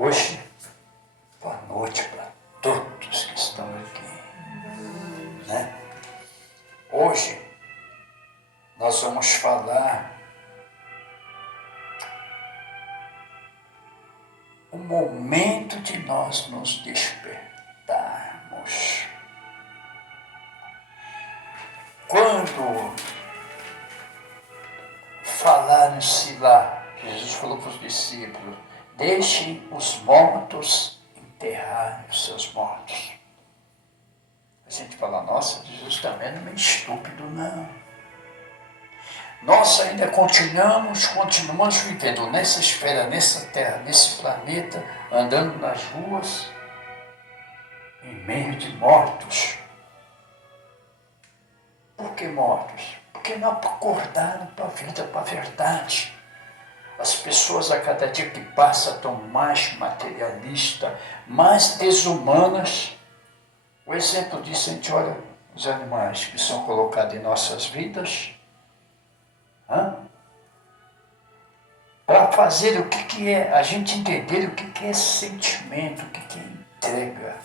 Hoje, boa noite para todos que estão aqui, né? Hoje, nós vamos falar o momento de nós nos despertarmos. Quando falaram-se lá, Jesus falou para os discípulos, deixem os mortos enterrarem os seus mortos. A gente fala, nossa, Jesus também não é meio estúpido, não. Nós ainda continuamos vivendo nessa esfera, nessa terra, nesse planeta, andando nas ruas, em meio de mortos. Por que mortos? Porque não acordaram para a vida, para a verdade. As pessoas a cada dia que passa estão mais materialistas, mais desumanas. O exemplo disso, a gente olha os animais que são colocados em nossas vidas, para fazer o que é, a gente entender o que é sentimento, o que é entrega.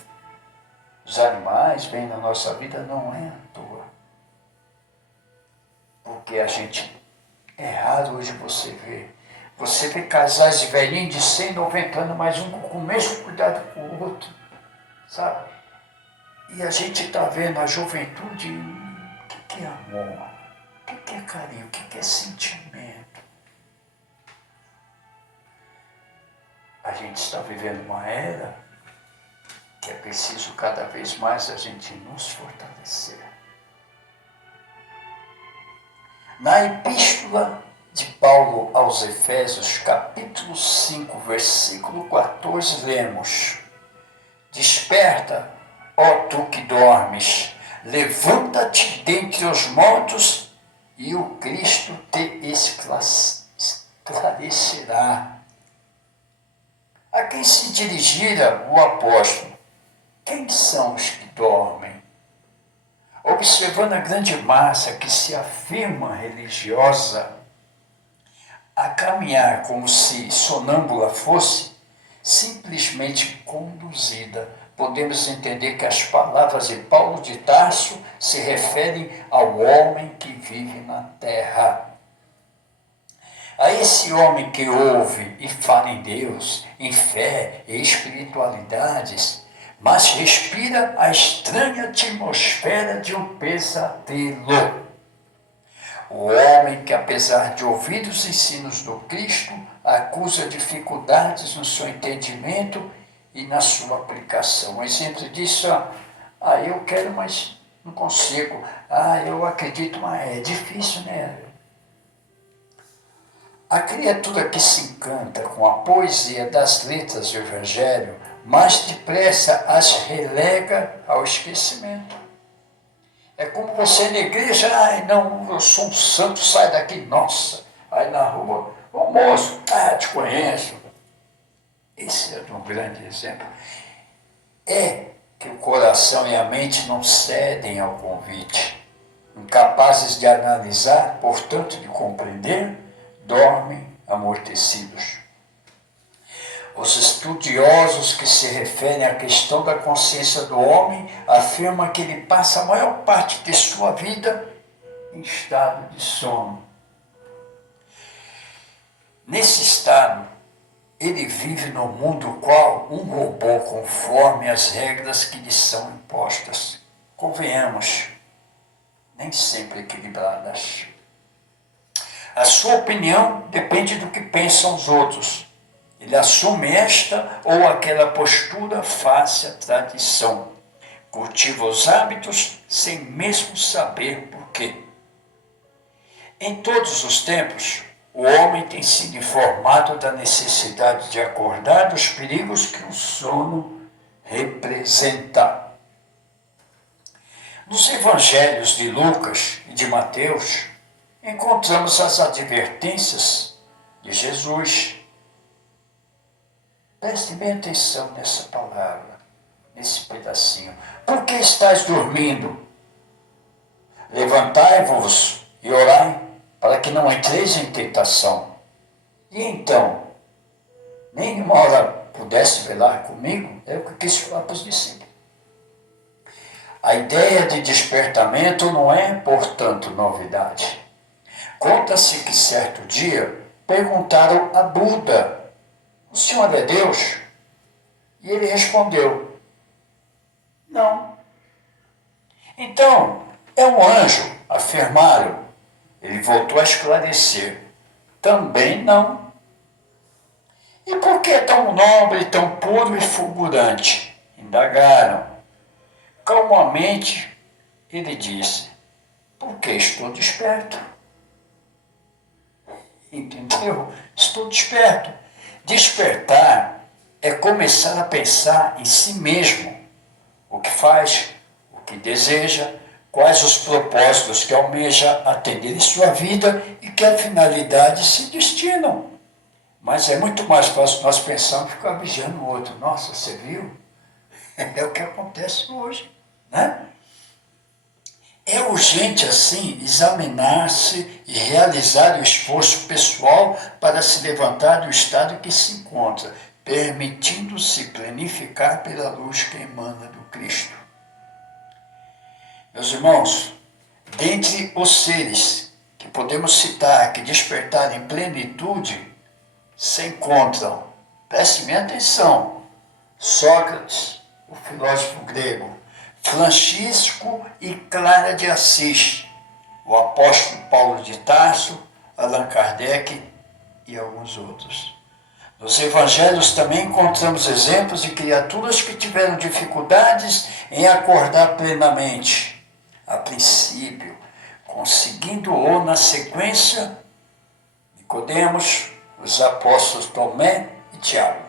Os animais vêm na nossa vida não é à toa. Porque a gente, é raro hoje você vê casais de velhinhos de 100, 90 anos, mas um com o mesmo cuidado com o outro, sabe? E a gente está vendo a juventude, o que é amor, o que é carinho, o que é sentimento. A gente está vivendo uma era que é preciso cada vez mais a gente nos fortalecer. Na epístola de Paulo aos Efésios, capítulo 5, versículo 14, lemos: desperta, ó tu que dormes, levanta-te dentre os mortos e o Cristo te esclarecerá. A quem se dirigira o apóstolo? Quem são os que dormem? Observando a grande massa que se afirma religiosa, a caminhar como se sonâmbula fosse, simplesmente conduzida, podemos entender que as palavras de Paulo de Tarso se referem ao homem que vive na terra. A esse homem que ouve e fala em Deus, em fé e espiritualidades, mas respira a estranha atmosfera de um pesadelo. O homem que, apesar de ouvir os ensinos do Cristo, acusa dificuldades no seu entendimento e na sua aplicação. Um exemplo disso, eu quero, mas não consigo. Eu acredito, mas é difícil, né? A criatura que se encanta com a poesia das letras do Evangelho, mais depressa as relega ao esquecimento. É como você na igreja, não, eu sou um santo, sai daqui, nossa. Aí na rua, ô moço, te conheço. Esse é um grande exemplo. É que o coração e a mente não cedem ao convite. Incapazes de analisar, portanto de compreender, dormem amortecidos. Os estudiosos que se referem à questão da consciência do homem afirmam que ele passa a maior parte de sua vida em estado de sono. Nesse estado, ele vive no mundo qual um robô conforme as regras que lhe são impostas. Convenhamos, nem sempre equilibradas. A sua opinião depende do que pensam os outros. Ele assume esta ou aquela postura face à tradição. Cultiva os hábitos sem mesmo saber por quê. Em todos os tempos, o homem tem sido informado da necessidade de acordar dos perigos que o sono representa. Nos evangelhos de Lucas e de Mateus, encontramos as advertências de Jesus. Preste bem atenção nessa palavra, nesse pedacinho. Por que estáis dormindo? Levantai-vos e orai, para que não entreis em tentação. E então, nem uma hora pudesse velar comigo, é o que eu quis falar para os discípulos. A ideia de despertamento não é, portanto, novidade. Conta-se que certo dia perguntaram a Buda: o senhor é Deus? E ele respondeu: não. Então, é um anjo, afirmaram. Ele voltou a esclarecer: também não. E por que tão nobre, tão puro e fulgurante? Indagaram. Calmamente, ele disse: porque estou desperto. Entendeu? Estou desperto. Despertar é começar a pensar em si mesmo. O que faz, o que deseja, quais os propósitos que almeja atender em sua vida e que a finalidade se destinam. Mas é muito mais fácil nós pensarmos e ficar vigiando o outro. Nossa, você viu? É o que acontece hoje, né? É urgente, assim, examinar-se e realizar o esforço pessoal para se levantar do estado em que se encontra, permitindo-se planificar pela luz que emana do Cristo. Meus irmãos, dentre os seres que podemos citar que despertaram em plenitude, se encontram, prestem atenção, Sócrates, o filósofo grego, Francisco e Clara de Assis, o apóstolo Paulo de Tarso, Allan Kardec e alguns outros. Nos evangelhos também encontramos exemplos de criaturas que tiveram dificuldades em acordar plenamente, a princípio, conseguindo-o na sequência Nicodemos, os apóstolos Tomé e Tiago.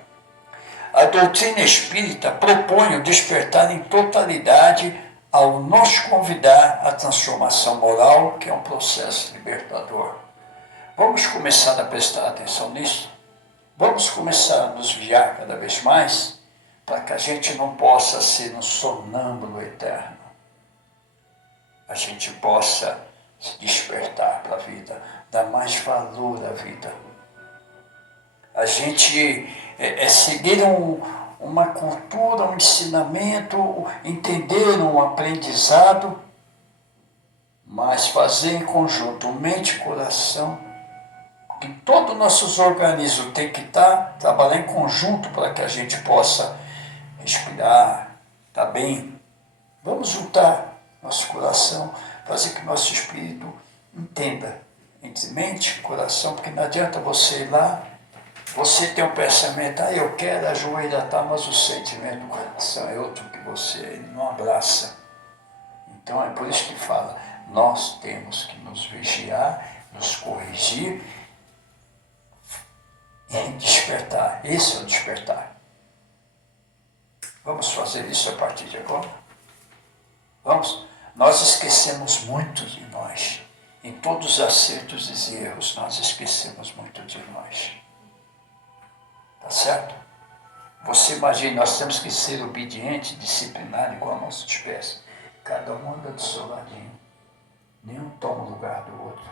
A doutrina espírita propõe o despertar em totalidade ao nos convidar à transformação moral, que é um processo libertador. Vamos começar a prestar atenção nisso? Vamos começar a nos vigiar cada vez mais, para que a gente não possa ser um sonâmbulo eterno. A gente possa se despertar para a vida, dar mais valor à vida. A gente seguir uma cultura, um ensinamento, entender um aprendizado, mas fazer em conjunto mente e coração, que todos os nossos organismos têm que trabalhar em conjunto para que a gente possa respirar, estar bem. Vamos juntar nosso coração, fazer que nosso espírito entenda entre mente e coração, porque não adianta você ir lá. Você tem um pensamento, eu quero, ajoelha, mas o sentimento do coração é outro que você não abraça. Então é por isso que fala, nós temos que nos vigiar, nos corrigir e despertar. Esse é o despertar. Vamos fazer isso a partir de agora? Vamos? Nós esquecemos muito de nós. Em todos os acertos e erros, nós esquecemos muito de nós. Tá certo? Você imagina, nós temos que ser obedientes, disciplinados, igual a nossa espécie. Cada um anda do seu ladinho. Nenhum toma o lugar do outro.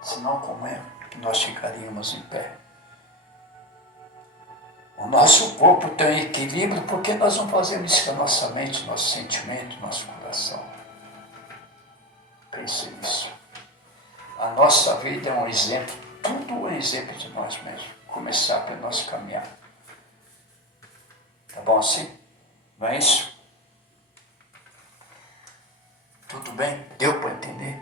Senão, como é que nós ficaríamos em pé? O nosso corpo tem equilíbrio porque nós não fazemos isso com a nossa mente, nosso sentimento, nosso coração. Pense nisso. A nossa vida é um exemplo, tudo é um exemplo de nós mesmos. Começar pelo nosso caminhar. Tá bom assim? Não é isso? Tudo bem? Deu para entender?